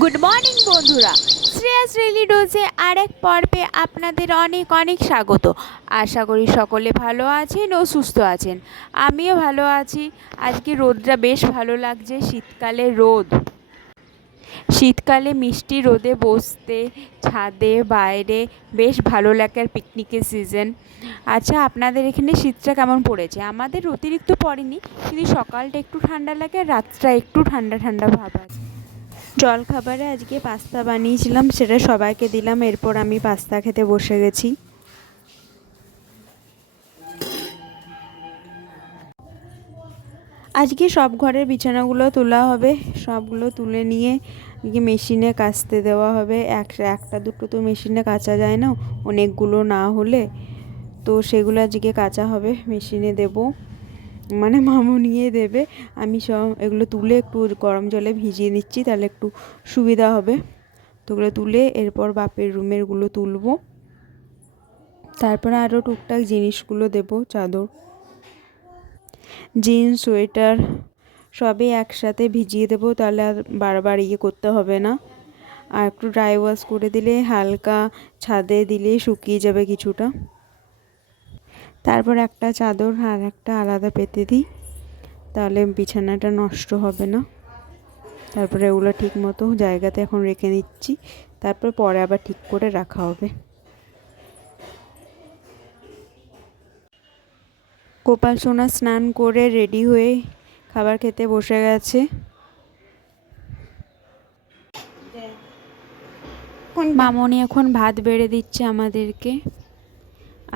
Good morning বন্ধুরা, Shreyas rally ডোজে আরেক পর্বে আপনাদের অনেক অনেক স্বাগত। আশা করি সকলে ভালো আছেন ও সুস্থ আছেন। আমিও ভালো আছি। আজকে রোদটা বেশ ভালো লাগছে, শীতকালে রোদ। শীতকালে মিষ্টি রোদে বসতে ছাদে বাইরে বেশ ভালো লাগে, আর পিকনিকের সিজন। আচ্ছা, আপনাদের এখানে শীতটা কেমন পড়েছে? আমাদের অতিরিক্ত পড়েনি, কিন্তু সকালটা একটু ঠান্ডা লাগে আর রাতটা একটু ঠান্ডা ঠান্ডা ভাব আছে। জলখাবারে আজকে পাস্তা বানিয়েছিলাম, সেটা সবাইকে দিলাম। এরপর আমি পাস্তা খেতে বসে গেছি। আজকে সব ঘরের বিছানাগুলো তোলা হবে, সবগুলো তুলে নিয়ে মেশিনে কাচতে দেওয়া হবে। একটা দুটো তো মেশিনে কাচা যায় না, অনেকগুলো না হলে, তো সেগুলো আজকে কাচা হবে, মেশিনে দেব, মানে মামু নিয়ে দেবে। আমি সব এগুলো তুলে একটু গরম জলে ভিজিয়ে নিচ্ছি, তাহলে একটু সুবিধা হবে। তো ওগুলো তুলে এরপর বাপের রুমেরগুলো তুলবো, তারপরে আরও টুকটাক জিনিসগুলো দেব, চাদর, জিন্স, সোয়েটার সবই একসাথে ভিজিয়ে দেবো, তাহলে আর বারবার করতে হবে না। আর একটু ড্রাই ওয়াশ করে দিলে হালকা ছাদে দিলে শুকিয়ে যাবে কিছুটা। তারপর একটা চাদর আর একটা আলাদা পেতে দিই, তাহলে বিছানাটা নষ্ট হবে না। তারপরে ওগুলো ঠিক মতো জায়গাতে এখন রেখে নিচ্ছি, তারপর পরে আবার ঠিক করে রাখা হবে। গোপাল সোনা স্নান করে রেডি হয়ে খাবার খেতে বসে গেছে। মামনি এখন ভাত বেড়ে দিচ্ছে আমাদেরকে।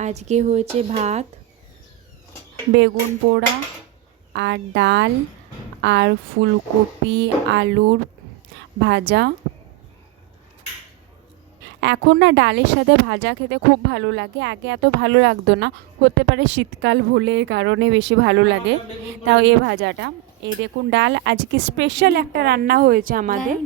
আজকে হয়েছে ভাত, বেগুন পোড়া আর ডাল আর ফুলকপি আলুর ভাজা। এখন না ডালের সাথে ভাজা খেতে খুব ভালো লাগে, আগে এত ভালো লাগতো না, হতে পারে শীতকাল বলে কারণে বেশি ভালো লাগে। তাও এই ভাজাটা, এই দেখুন ডাল, আজকে স্পেশাল একটা রান্না হয়েছে আমাদের,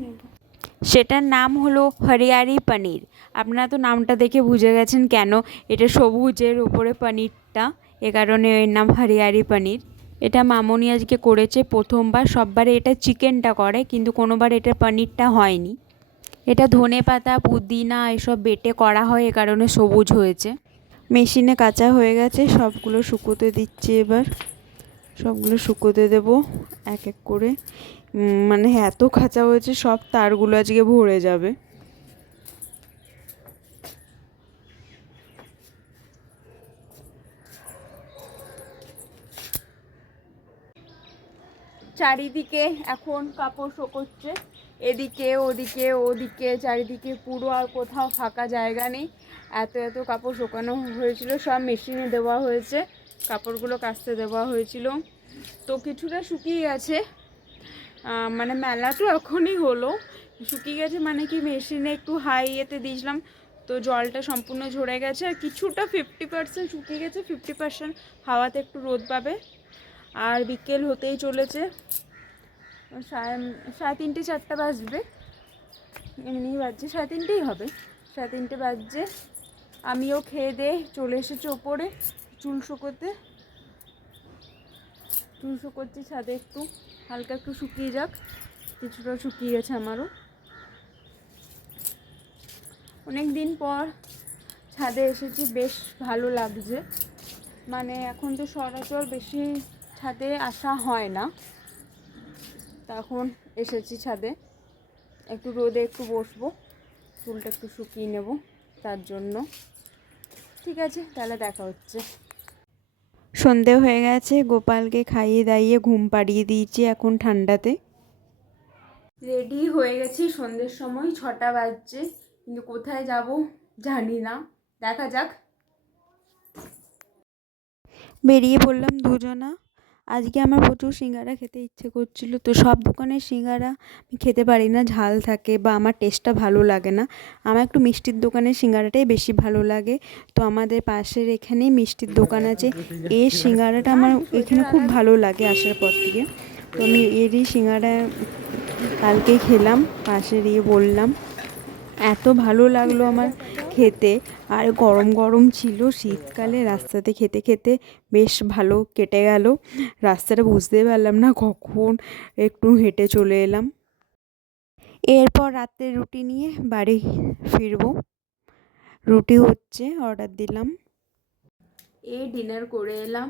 সেটার নাম হলো হরিয়ারি পনির। আপনারা তো নামটা দেখে বুঝে গেছেন কেন, এটা সবুজের উপরে পনিরটা, এ কারণে এর নাম হরিয়ারি পনির। এটা মামনি আজকে করেছে প্রথমবার, সববারে এটা চিকেনটা করে, কিন্তু কোনোবার এটা পনিরটা হয়নি। এটা ধনেপাতা পুদিনা এসব বেটে করা হয়, এ কারণে সবুজ হয়েছে। মেশিনে কাঁচা হয়ে গেছে, সবগুলো শুকোতে দিচ্ছি। এবার সবগুলো শুকোতে দেব এক এক করে, মানে এত কাঁচা হয়েছে সব তারগুলো আজকে ভরে যাবে। চারিদিকে এখন কাপড় শুকোচ্ছে, এদিকে ওদিকে ওদিকে চারিদিকে, পুরো আর কোথাও ফাঁকা জায়গা নেই। এত এত কাপড় শুকানো হয়েছিল, সব মেশিনে দেওয়া হয়েছে, কাপড়গুলো কাচতে দেওয়া হয়েছিল। তো কিছুটা শুকিয়ে গেছে, মানে মেলা তো এখনই হলো, শুকিয়ে গেছে মানে কি মেশিনে একটু হাই ইয়েতে দিয়েছিলাম, তো জলটা সম্পূর্ণ ঝরে গেছে। আর কিছুটা 50% শুকিয়ে গেছে, 50% হাওয়াতে একটু রোদ পাবে। আর বিকেল হতেই চলেছে, সাড়ে তিনটে চারটা বাজবে, এমনি বাজছে সাড়ে তিনটেই হবে, সাড়ে তিনটে বাজছে। আমিও খেয়ে দিয়ে চলে এসেছি ওপরে চুল শুকোচ্ছি ছাদে, একটু হালকা একটু শুকিয়ে যাক, কিছুটা শুকিয়ে গেছে আমারও। অনেক দিন পর ছাদে এসেছি, বেশ ভালো লাগছে, মানে এখন তো সচরাচর বেশি ছাদে আসা হয় না, তখন এসেছি ছাদে, একটু রোদে একটু বসবো, চুলটা একটু শুকিয়ে নেব তার জন্য। ঠিক আছে, তাহলে দেখা হচ্ছে। সন্ধে হয়ে গেছে, গোপালকে খাইয়ে দাইয়ে ঘুম পাড়িয়ে দিয়েছি এখন ঠান্ডাতে। রেডি হয়ে গেছি, সন্ধ্যের সময় 6টা বাজছে, কিন্তু কোথায় যাব জানি না, দেখা যাক। বেরিয়ে পড়লাম দুজনা। আজকে আমার প্রচুর সিঙ্গারা খেতে ইচ্ছে করছিল, তো সব দোকানের সিঙ্গারা আমি খেতে পারি না, ঝাল থাকে বা আমার টেস্টটা ভালো লাগে না, আমার একটু মিষ্টির দোকানের সিঙ্গারাটাই বেশি ভালো লাগে। তো আমাদের পাশের এখানেই মিষ্টির দোকান আছে, এর সিঙ্গারাটা আমার এখানে খুব ভালো লাগে আসার পর থেকে। তো আমি এরই সিঙ্গারা কালকে খেলাম, পাশে দিয়ে বললাম, এত ভালো লাগলো আমার খেতে, আর গরম গরম ছিল, শীতকালে রাস্তাতে খেতে খেতে বেশ ভালো কেটে গেল। রাস্তাটা বুঝতেই পারলাম না কখন একটু হেঁটে চলে এলাম। এরপর রাত্রে রুটি নিয়ে বাড়ি ফিরবো। রুটি হচ্ছে, অর্ডার দিলাম। ডিনার করে এলাম।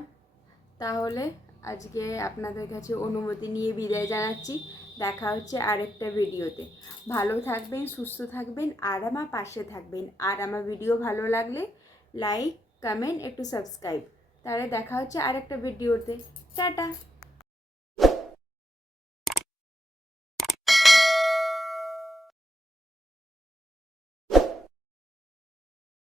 তাহলে আজকে আপনাদের কাছে অনুমতি নিয়ে বিদায় জানাচ্ছি। দেখা হচ্ছে আরেকটা ভিডিওতে। ভালো থাকবেন, সুস্থ থাকবেন, আর আমার পাশে থাকবেন। আর আমার ভিডিও ভালো লাগলে লাইক, কমেন্ট, একটু সাবস্ক্রাইব। তাহলে দেখা হচ্ছে আরেকটা ভিডিওতে। টাটা।